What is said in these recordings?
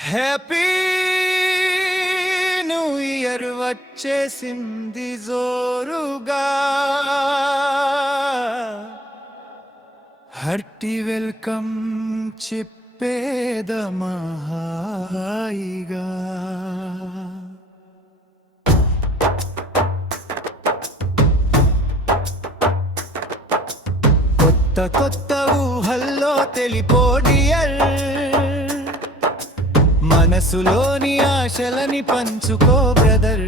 Happy new year వచ్చేసింది జోరుగా, hearty welcome చెప్పేదమా హాయిగా. కొత్త కొత్త ఊహల్లో తెలిపోడియల్, మనసులోని ఆశలని పంచుకో బ్రదర్.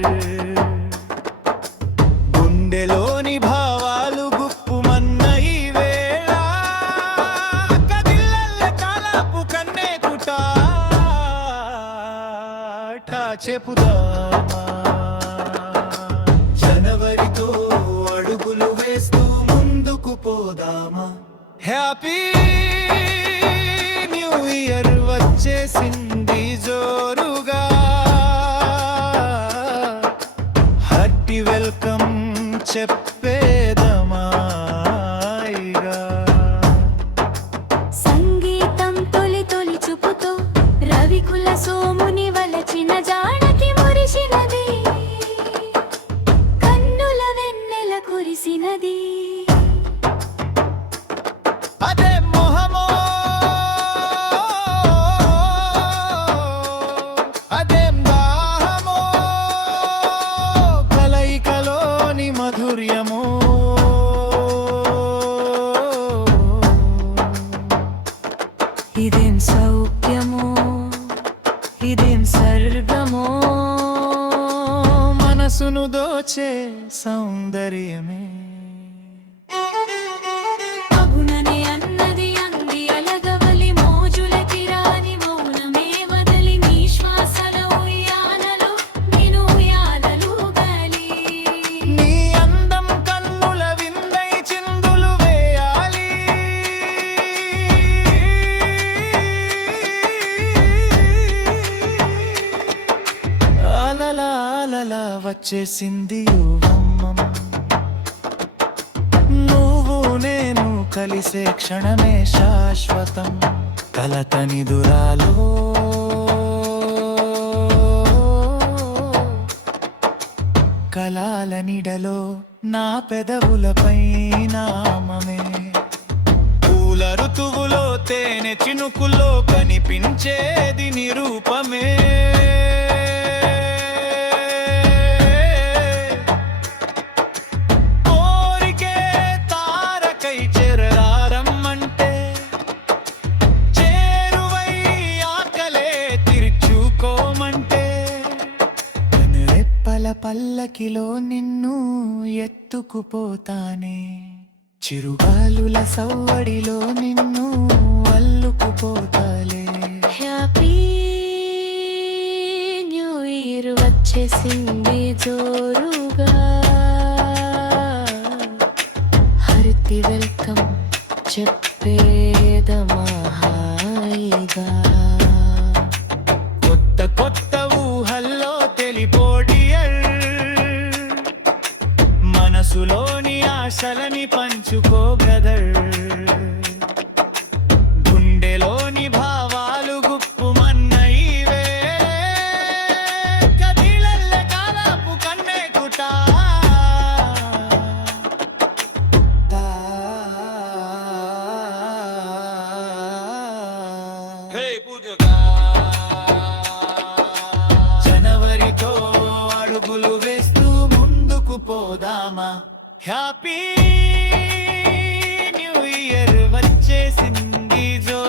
గుండెలోని భావాలు గుప్పుమన్న ఈ వేళ, కదిల్లె కాలాపు కన్నే కుటాట చెప్పుదామా. జనవరితో అడుగులు వేస్తూ ముందుకు పోదామా. హ్యాపీ న్యూ ఇయర్ వచ్చేసింది జోరుగా, హార్టీ వెల్కమ్ చెప్పేదమా హాయిగా. సంగీతం తొలి తొలి చూపుతో రవికుల సోముని వలచిన జానకి మురిసినది, కన్నుల వెన్నెల కురిసినది. అదే మొహమో అదేం దాహమో, కలయికలోని మధుర్యమో. ఇదేం సౌఖ్యమో, ఇదేం స్వర్గమో, మనసును దోచే సౌందర్యమే. అగుననే అన్నది అంది అలగవలి మోజులకి రాని మౌనమే వదలి, నీ శ్వాసల ఉయ్యాలలో నేను ఉయ్యాలలుగాలి. నీ అందం కన్నుల విందై చిందులు వేయాలి. అలలా అలలా వచ్చేసింది యువమ్మం, నువ్వు నేను కలిసే క్షణమే శాశ్వతం. కలతని దురాలో కలాల నిడలో నా పెదవులపై నామమే. పూల ఋతువులో తేనె చినుకులో కనిపించేది నిరూపమే. కోరికే తారకై చేరరారమ్మంటే, చేరువై ఆకలే తీర్చుకోమంటే, రెప్పల పల్లకిలో నిన్ను ఎత్తుకుపోతానే, చిరుగాలుల సవ్వడిలో నిన్ను అల్లుకుపోతాలే. హ్యాపీ న్యూ ఇయర్ వచ్చేసింది జోరుగా, హార్టీ వెల్కమ్ చెప్పేదమా హాయిగా. కొత్త కొత్త ఊహల్లో తెలిపోడియల్, మనసులోని ఆశలని పంచుకో బ్రదర్. గుండెలోని భావాలు గుప్పుమన్న ఈ వేళ, కదిలె కాలాపు కన్నే కుటా జనవరితో అడుగులు వేస్తూ ముందుకు పోదామా. హ్యాపీ న్యూ ఇయర్ వచ్చేసింది జో